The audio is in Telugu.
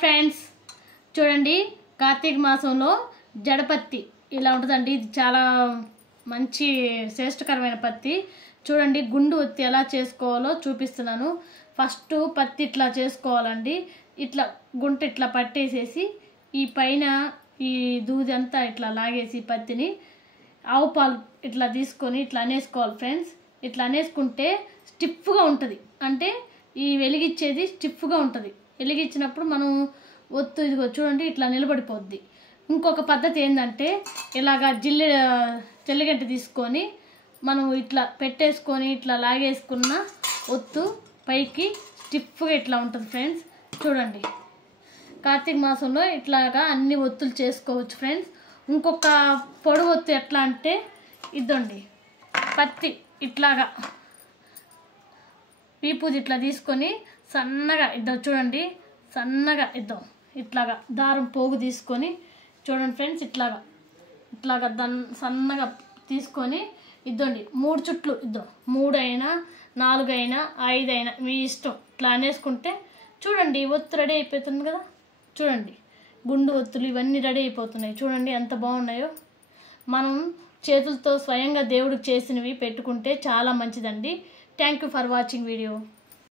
ఫ్రెండ్స్ చూడండి కార్తీక మాసంలో జడపత్తి ఇలా ఉంటదండి ఇది చాలా మంచి శ్రేష్టకరమైన పత్తి చూడండి గుండు ఒత్తి ఎలా చేసుకోవాలో చూపిస్తున్నాను ఫస్ట్ పత్తి ఇట్లా చేసుకోవాలండి ఇట్లా గుంట ఇట్లా పట్టేసేసి ఈ పైన ఈ దూది అంతా ఇట్లా లాగేసి పత్తిని ఆవు పాలు ఇట్లా తీసుకొని ఇట్లా అనేసుకోవాలి ఫ్రెండ్స్ ఇట్లా అనేసుకుంటే స్టిఫ్ గా ఉంటది అంటే ఈ వెలిగిచ్చేది స్టిఫ్ గా ఉంటది వెలిగించినప్పుడు మనం ఒత్తు ఇదిగో చూడండి ఇట్లా నిలబడిపోద్ది ఇంకొక పద్ధతి ఏందంటే ఇలాగా జల్లిగంట తీసుకొని మనం ఇట్లా పెట్టేసుకొని ఇట్లా లాగేసుకున్న ఒత్తు పైకి స్టిఫ్గా ఇట్లా ఉంటుంది ఫ్రెండ్స్ చూడండి కార్తీక మాసంలో ఇట్లాగా అన్ని ఒత్తులు చేసుకోవచ్చు ఫ్రెండ్స్ ఇంకొక పొడవు ఒత్తు ఎట్లా అంటే ఇద్దండి పత్తి ఇట్లాగా వీపుది ఇట్లా తీసుకొని సన్నగా ఇద్దాం చూడండి సన్నగా ఇద్దాం ఇట్లాగా దారం పోగు తీసుకొని చూడండి ఫ్రెండ్స్ ఇట్లాగా సన్నగా తీసుకొని ఇద్దండి 3 చుట్లు ఇద్దాం 3 అయినా 4 అయినా 5 అయినా మీ ఇష్టం ఇట్లా అనేసుకుంటే చూడండి ఒత్తు రెడీ అయిపోతుంది కదా చూడండి గుండు ఒత్తులు ఇవన్నీ రెడీ అయిపోతున్నాయి చూడండి ఎంత బాగున్నాయో మనం చేతులతో స్వయంగా దేవుడికి చేసినవి పెట్టుకుంటే చాలా మంచిదండి thank you for watching video